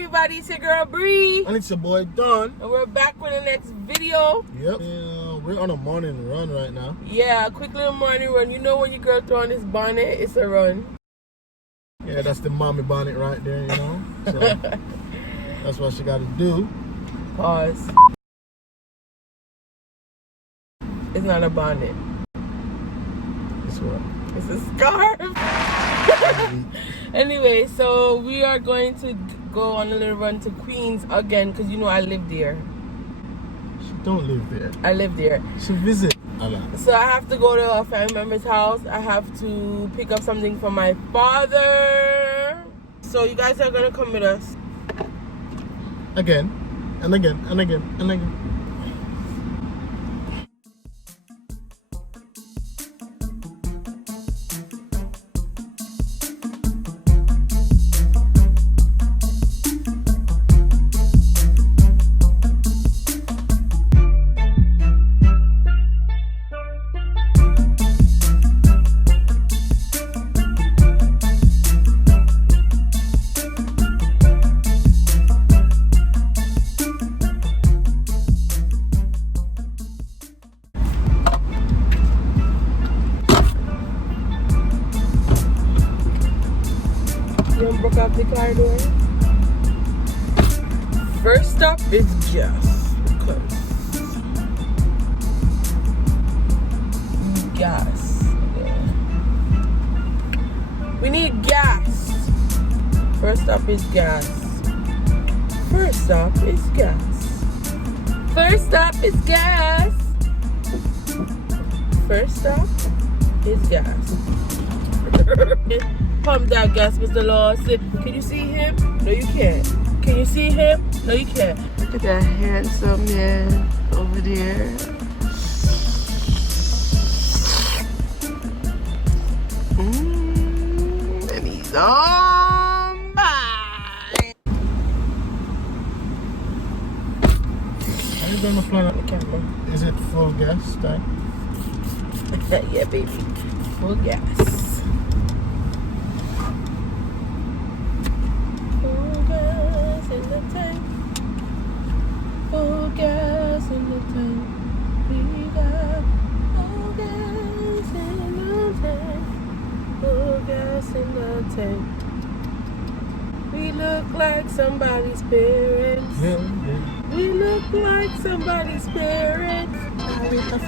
everybody, it's your girl Bree. And it's your boy Don. And we're back with the next video. Yep. We're on a morning run right now. Yeah, a quick little morning run. You know when your girl throw on this bonnet, it's a run. Yeah, that's the mommy bonnet right there, you know. So that's what she gotta do. Pause. It's not a bonnet. It's what? It's a scarf. Anyway, so we are going to go on a little run to Queens again because you know I live there. She don't live there. I live there. She visit a lot. So I have to go to a family member's house. I have to pick up something for my father. So you guys are gonna come with us. Again, and again, and again, and again. Broke up the car door. First stop is just because gas. Yeah. We need gas. First stop is gas. First stop is gas. First stop is gas. First stop is gas. Pump that gas, Mr. Lawson. Can you see him? No, you can't. Can you see him? No, you can't. Look at that handsome man over there. And he's on by. Are you gonna plan The camera. Is it full gas time? Yeah, baby. Full gas. In the tank, full gas in the tank. We got full gas in the tank, full gas in the tank. We look like somebody's parents. Yeah. We look like somebody's parents.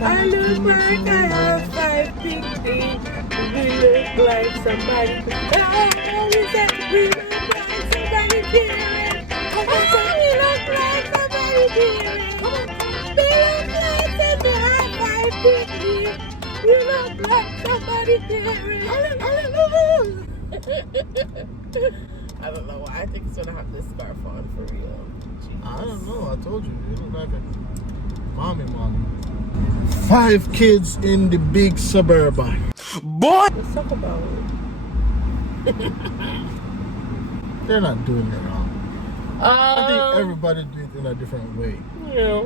I look like I have 5 pink teeth. We look like somebody's parents. We look like somebody's parents. We look like somebody's parents. We look like somebody's We look like somebody's parents. I don't know. I think it's gonna have this scarf on for real. Jesus. I don't know. I told you. You look like a mommy. 5 kids in the big suburban. Boy! Let's talk about it. They're not doing it wrong. I think everybody do it in a different way. Yeah.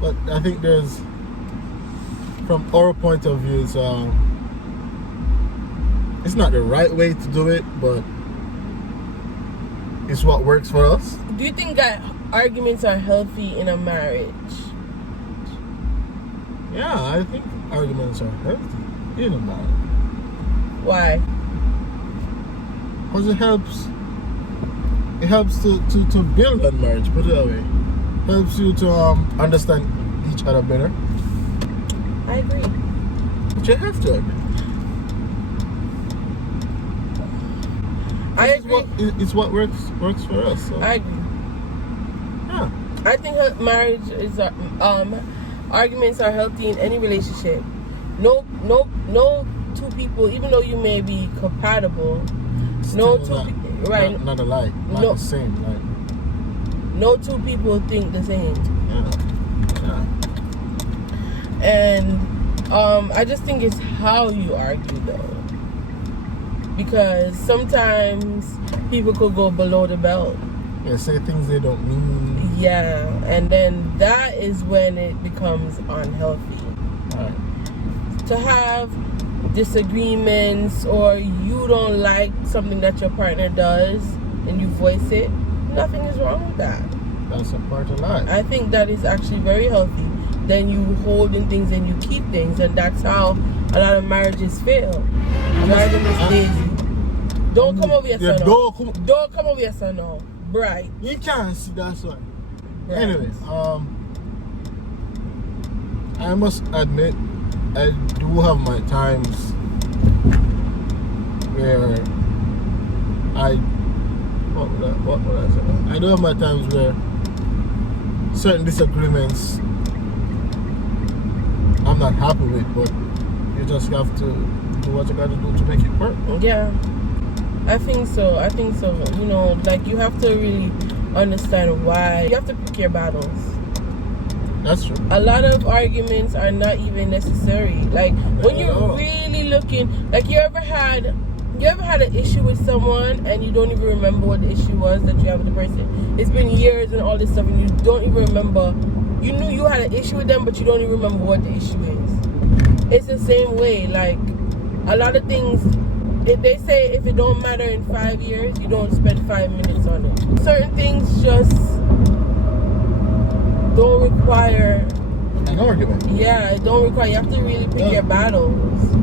But I think there's, from our point of view, it's not the right way to do it, but it's what works for us. Do you think that arguments are healthy in a marriage? Yeah, I think arguments are healthy in a marriage. Why? Because it helps to build that marriage, put it that way. Helps you to understand each other better. I agree. But you have to agree. I agree. It's what works for us. So. I agree. Yeah. I think marriage is arguments are healthy in any relationship. No two people, even though you may be compatible, Still no two people, right? Not alike, not the same. Like, no two people think the same. Yeah. And I just think it's how you argue though, because sometimes people could go below the belt. Yeah, say things they don't mean. Yeah, and then that is when it becomes unhealthy. Right. To have disagreements or you don't like something that your partner does and you voice it, nothing is wrong with that. That's a part of life. I think that is actually very healthy. Then you hold in things and you keep things, and that's how a lot of marriages fail. Marriage is lazy. Don't come over here, son. Don't come over here, son. No. Bright. You can't see, that's why. Right. Anyways, I must admit, I do have my times where what would I say? I do have my times where certain disagreements I'm not happy with, but you just have to do what you got to do to make it work. Yeah, I think so. You know, like you have to really understand why. You have to pick your battles. That's true. A lot of arguments are not even necessary. Like when you're really looking, like you ever had an issue with someone and you don't even remember what the issue was that you have with the person. It's been years and all this stuff and you don't even remember. You knew you had an issue with them, but you don't even remember what the issue is. It's the same way. Like a lot of things, if they say if it don't matter in 5 years, you don't spend 5 minutes on it. Certain things just don't require an argument. Yeah, it don't require. You have to really pick your battles.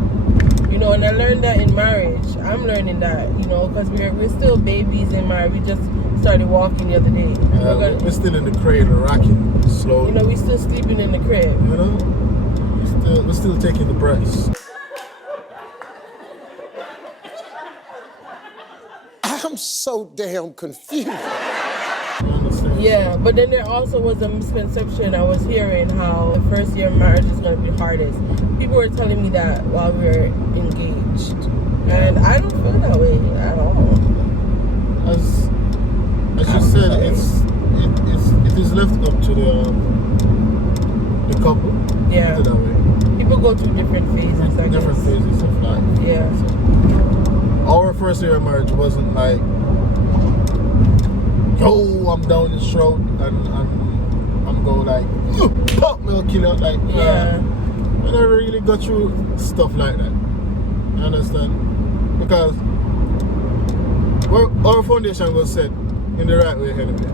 You know, and I learned that in marriage. I'm learning that, you know, because we're still babies in marriage. We just started walking the other day. We're still in the cradle, rocking slowly. You know, we still sleeping in the crib. You know, we're still taking the breaths. I'm so damn confused. Yeah, but then there also was a misconception. I was hearing how the first year of marriage is going to be hardest. People were telling me that while we were engaged. And I don't feel that way at all. As you said, it is left up to the couple. Yeah. That way. People go through different phases, I guess. Different phases of life. Yeah. So, our first year of marriage wasn't like, yo, I'm down the throat and I'm going like, pop me or kill it. Like, yeah. I never really got through stuff like that. You understand? Because our foundation was set in the right way anyway.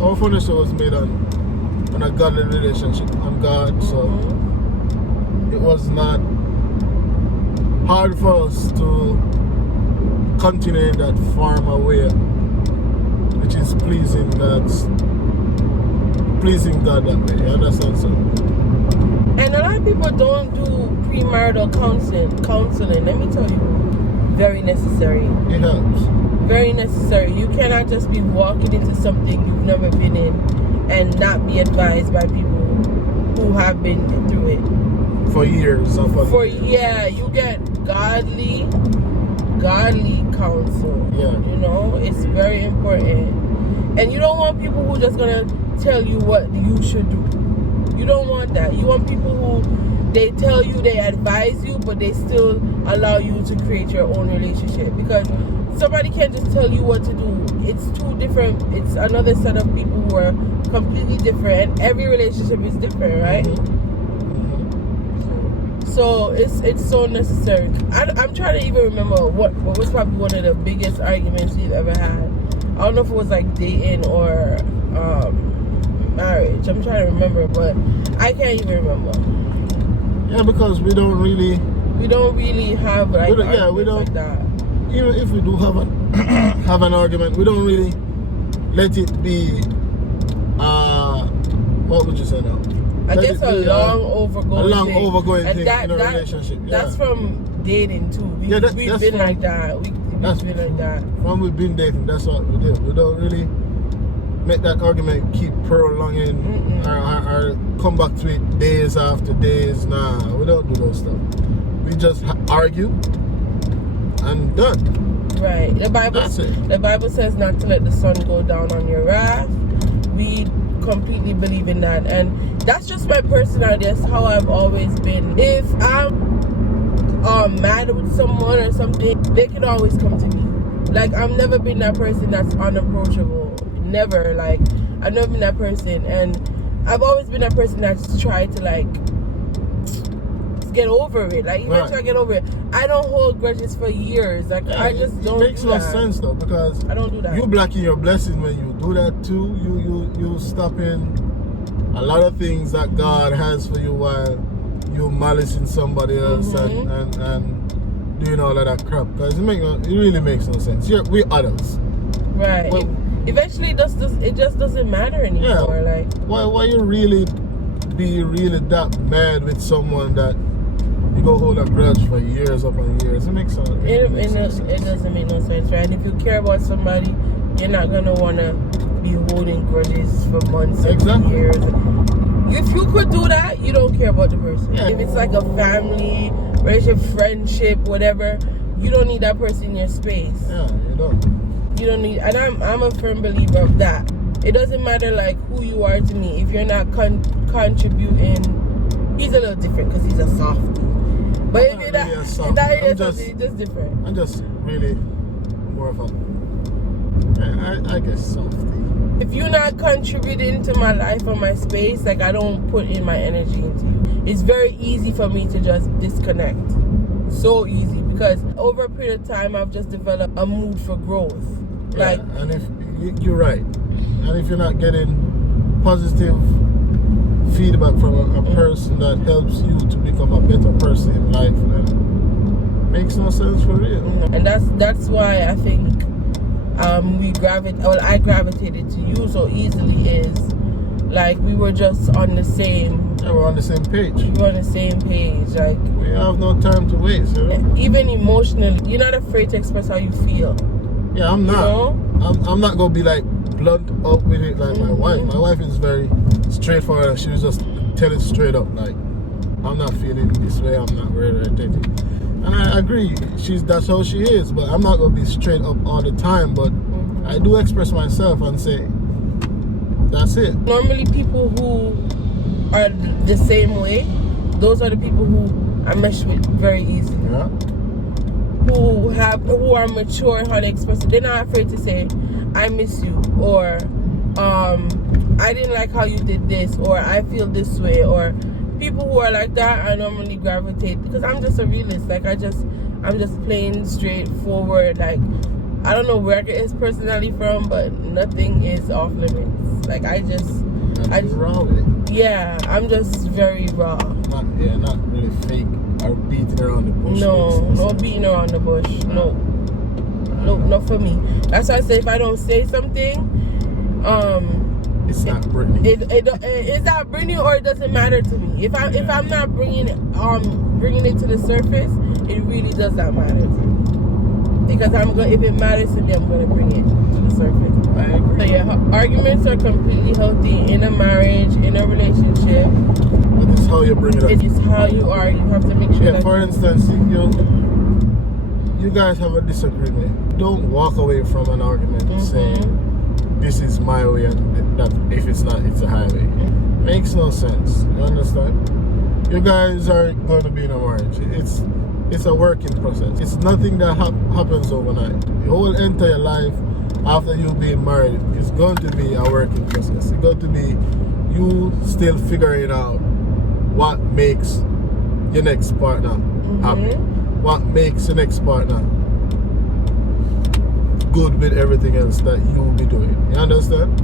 Our foundation was made on a godly relationship on God, so it was not hard for us to continue in that former way, which is pleasing God that way. You understand? So, and a lot of people don't do premarital counseling. Let me tell you, very necessary. It helps. Very necessary. You cannot just be walking into something you've never been in and not be advised by people who have been through it for years. You get godly counsel. Yeah. You know, it's very important. And you don't want people who are just gonna tell you what you should do. You don't want that. You want people who they tell you, they advise you, but they still allow you to create your own relationship. Because somebody can't just tell you what to do. It's two different. It's another set of people who are completely different, and every relationship is different, right? So it's so necessary. I'm trying to even remember what was probably one of the biggest arguments we've ever had. I don't know if it was like dating or marriage. I'm trying to remember, but I can't even remember. Yeah, because we don't really have like we don't like that. Even if we do have an argument, we don't really let it be what would you say now? I guess a long overgoing thing in a relationship. Yeah. That's from dating too. We've been like that. We've been like that. When we've been dating, that's what we do. We don't really make that argument keep prolonging or come back to it days after days. Nah, we don't do those stuff. We just argue and done. Right. The Bible says not to let the sun go down on your wrath. We completely believe in that, and that's just my personality. That's how I've always been. If I'm mad with someone or something, they can always come to me. Like, I've never been that person that's unapproachable. Never. Like, I've never been that person, and I've always been that person that's tried to like get over it. Like eventually I get over it. I don't hold grudges for years. Like I just don't. It makes no sense though, because I don't do that. You blocking your blessing when you do that too. You stopping a lot of things that God has for you while you malicing somebody else and doing all of that crap. Because it really makes no sense. We're adults. Right. Well, eventually it just doesn't matter anymore. Yeah. Like why you really be really that mad with someone that you go hold a grudge for years upon years? It makes no sense. It doesn't make no sense, right? If you care about somebody, you're not gonna wanna be holding grudges for months and years. If you could do that, you don't care about the person. Yeah. If it's like a family, relationship, friendship, whatever, you don't need that person in your space. Yeah, you don't. You don't need, and I'm a firm believer of that. It doesn't matter like who you are to me. If you're not contributing, he's a little different because he's a softie. But if you're not, it's just different. I'm just really more of a, I guess, softie. If you're not contributing to my life or my space, like I don't put in my energy into you. It's very easy for me to just disconnect. So easy, because over a period of time, I've just developed a mood for growth. Yeah, like, and if you're right, and if you're not getting positive feedback from a person that helps you to become a better person in life, then it makes no sense for real. And that's why I think I gravitated to you so easily, is like we were just on the same. Yeah, we're on the same page. We're on the same page. Like we have no time to waste. You know? Even emotionally, you're not afraid to express how you feel. Yeah, I'm not. You know? I'm not gonna be like blunt up with it like my wife. My wife is very straightforward. She was just tell it straight up. Like, I'm not feeling this way. I'm not ready to take it. And I agree. That's how she is. But I'm not gonna be straight up all the time. But I do express myself and say, that's it. Normally, people who are the same way, those are the people who I mesh with very easily. Yeah. Who are mature in how they express it. They're not afraid to say, I miss you, or I didn't like how you did this, or I feel this way. Or people who are like that, I normally gravitate, because I'm just a realist. Like I'm just plain straightforward. Like I don't know where I get his personality from, but nothing is off limits. Like I just raw with it. Yeah, I'm just very raw. Not really fake or beating around the bush. No beating around the bush. No, not for me. That's why I say if I don't say something, it's not Brittany. It's not Brittany, or it doesn't matter to me. If I'm not bringing it to the surface, it really does not matter to me. Because if it matters to me, I'm gonna bring it to the surface. I agree. So yeah, arguments are completely healthy in a marriage, in a relationship. But it's how you bring it up. It is how you are. You have to make sure. Yeah, for instance, you guys have a disagreement. Don't walk away from an argument saying this is my way and that if it's not, it's a highway. Makes no sense. You understand? You guys aren't going to be in a marriage. It's a working process. It's nothing that happens overnight. The whole entire life after you being married is going to be a working process. It's going to be you still figuring out what makes your next partner happy. What makes your next partner good with everything else that you will be doing. You understand?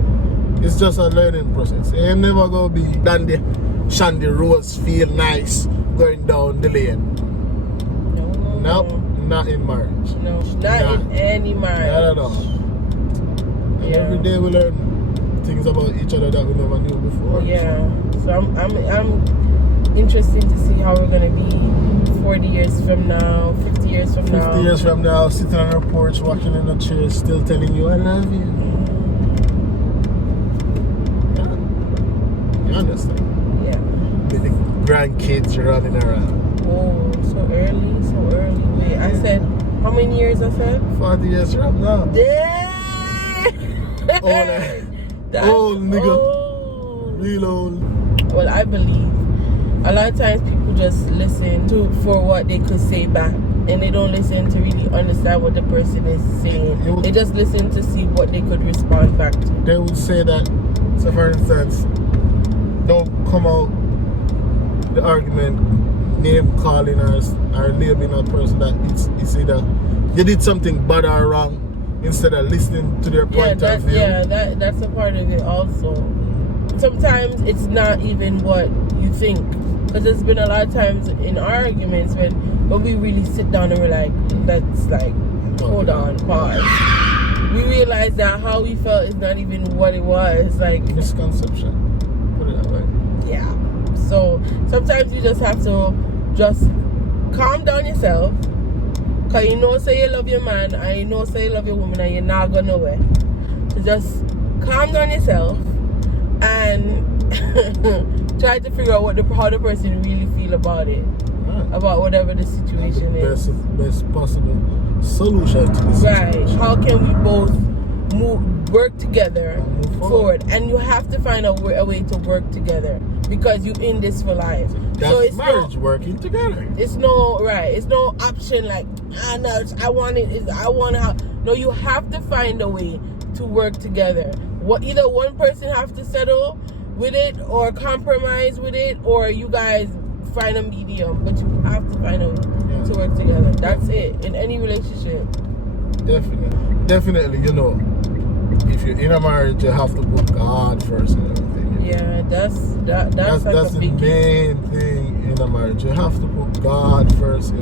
It's just a learning process. It ain't never going to be dandy, shandy roads feel nice going down the lane. No, not in marriage. No, not in any marriage. Not at all. And every day we learn things about each other that we never knew before. Yeah. So I'm interested to see how we're gonna be 40 years from now, 50 years from now. 50 years from now, sitting on our porch, walking in a chair, still telling you I love you. Yeah. You understand? Yeah. With the grandkids running around. Oh, so early. Wait, I said, how many years I said? 40 years from now. Damn! Old nigga. Old. Real old. Well, I believe a lot of times people just listen for what they could say back, and they don't listen to really understand what the person is saying. They just listen to see what they could respond back to. They would say that, so for instance, don't come out the argument name calling or labeling a person that it's either you did something bad or wrong instead of listening to their point of view. Yeah, that's a part of it also. Sometimes it's not even what you think. Because there's been a lot of times in arguments when we really sit down and we're like, let's like, hold on, pause. We realize that how we felt is not even what it was. Like misconception. Put it that way. Yeah. So sometimes you just have to just calm down yourself. Cause you know say you love your man and you know say you love your woman and you're not going nowhere. So just calm down yourself and try to figure out how the person really feel about it. Right. About whatever the situation is. Best possible solution to this situation. Right. How can we both work together move forward? And you have to find a way to work together because you're in this for life. That's so it's marriage, working together. It's no option like no, I want it. I want to. No, you have to find a way to work together. Either one person have to settle with it or compromise with it, or you guys find a medium. But you have to find a way to work together. That's it in any relationship. Definitely. You know, if you're in a marriage, you have to put God first and everything. Yeah, that's the main thing in a marriage. You have to put God first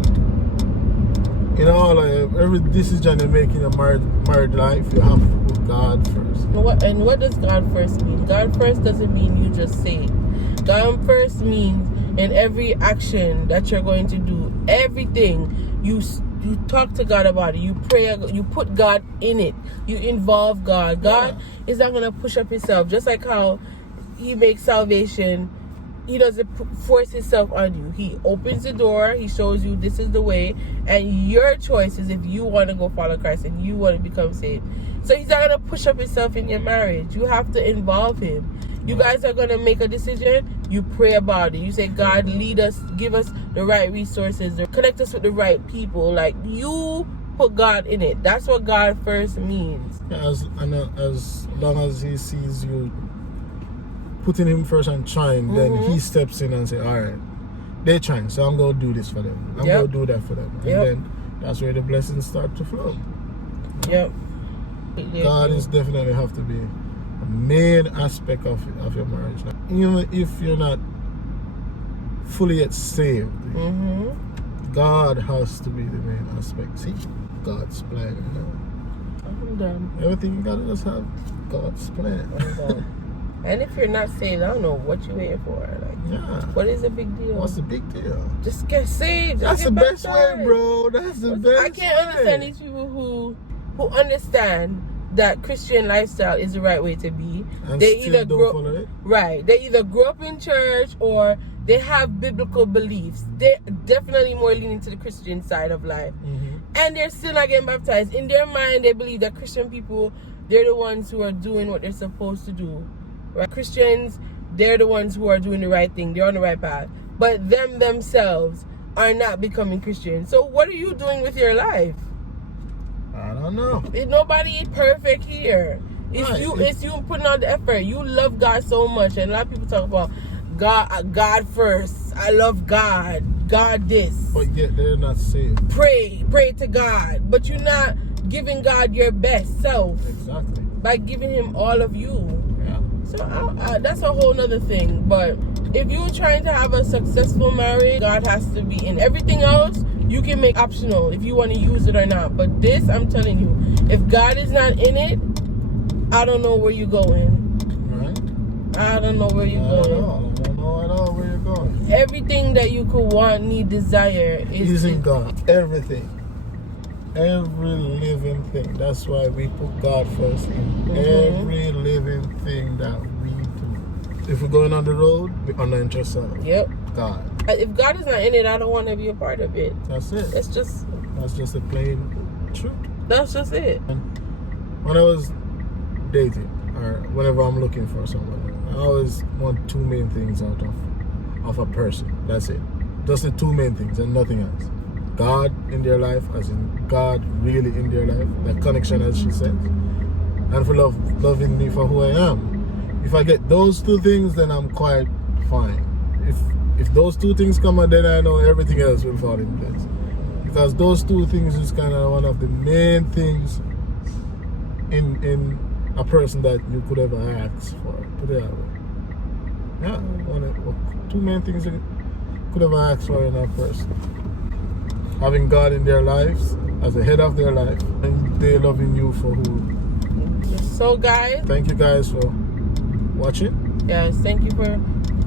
in all every decision you make in a married life. You have to put God first. And what does God first mean? God first doesn't mean you just say it. God first means in every action that you're going to do, everything you talk to God about it. You pray. You put God in it. You involve God. God is not going to push up himself. Just like how he makes salvation, he doesn't force himself on you. He opens the door. He shows you this is the way. And your choice is if you want to go follow Christ and you want to become saved. So he's not going to push up himself in your marriage. You have to involve him. You guys are going to make a decision. You pray about it. You say, God, lead us, give us the right resources, connect us with the right people. Like, you put God in it. That's what God first means. As long as he sees you putting him first and trying, then he steps in and say, all right, they're trying, so I'm going to do this for them. I'm going to do that for them. And then that's where the blessings start to flow. Yep. God is definitely have to be a main aspect of your marriage. Like, even if you're not fully yet saved, God has to be the main aspect. See, God's plan. You know? I'm done. Everything you gotta just have God's plan. I'm done. And if you're not saved, I don't know what you're waiting for. What is the big deal? What's the big deal? Just get saved. That's the best way, bro. That's the best way. I can't understand these people who understand that Christian lifestyle is the right way to be. And they still either follow it. Right. They either grew up in church or they have biblical beliefs. They're definitely more leaning to the Christian side of life. And they're still not getting baptized. In their mind, they believe that Christian people, they're the ones who are doing what they're supposed to do. Right? Christians, they're the ones who are doing the right thing. They're on the right path. But themselves are not becoming Christian. So what are you doing with your life? I don't know. Nobody is perfect here. It's you putting out the effort. You love God so much. And a lot of people talk about God first. I love God. God this. But yet they're not saved. Pray to God. But you're not giving God your best self. Exactly. By giving him all of you. Yeah. So that's a whole nother thing. But if you're trying to have a successful marriage, God has to be in. Everything else you can make optional if you want to use it or not. But this, I'm telling you, if God is not in it, I don't know where you're going. Right. I don't know where you're going. I don't know at all where you're going. Everything that you could want, need, desire is in God. Everything. Every living thing. That's why we put God first in every living thing that we do. If we're going on the road, we anoint ourselves. Yep. God. If God is not in it, I don't want to be a part of it. That's it. That's just a plain truth. That's just it. And when I was dating, or whenever I'm looking for someone, I always want two main things out of a person. That's it. Just the two main things and nothing else. God in their life, as in God really in their life, that connection, as she said, and for loving me for who I am. If I get those two things, then I'm quite fine. If If those two things come out, then I know everything else will fall in place. Because those two things is kind of one of the main things in a person that you could ever ask for. Put it that way. Yeah, two main things you could ever ask for in a person. Having God in their lives as the head of their life, and they loving you for who. So guys, thank you guys for watching. Yes, thank you for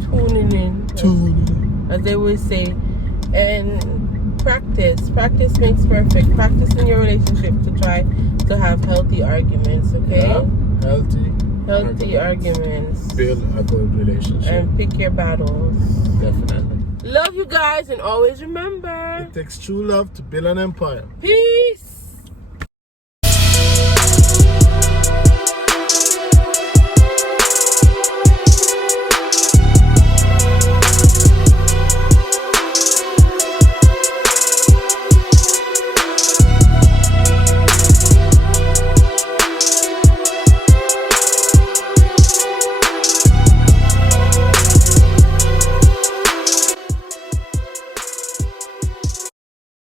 tuning in. As they always say. And practice makes perfect. Practice in your relationship to try to have healthy arguments, okay? Yeah, healthy arguments. Build a good relationship. And pick your battles. Definitely. Love you guys, and always remember, it takes true love to build an empire. Peace.